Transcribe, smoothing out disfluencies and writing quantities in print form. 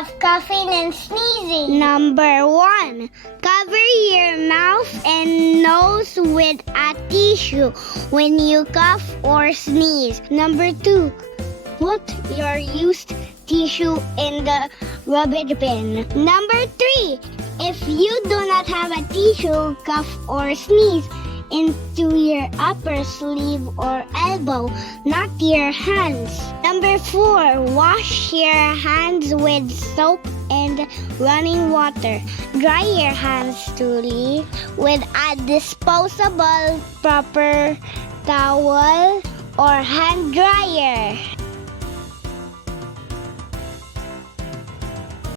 of coughing and sneezing. Number 1. Cover your mouth and nose with a tissue when you cough or sneeze. Number 2. Put your used tissue in the rubbish bin. Number 3. If you do not have a tissue, cough or sneeze into your upper sleeve or elbow, not your hands. Number 4. Wash your hands with soap and running water. Dry your hands thoroughly with a disposable proper towel or hand dryer.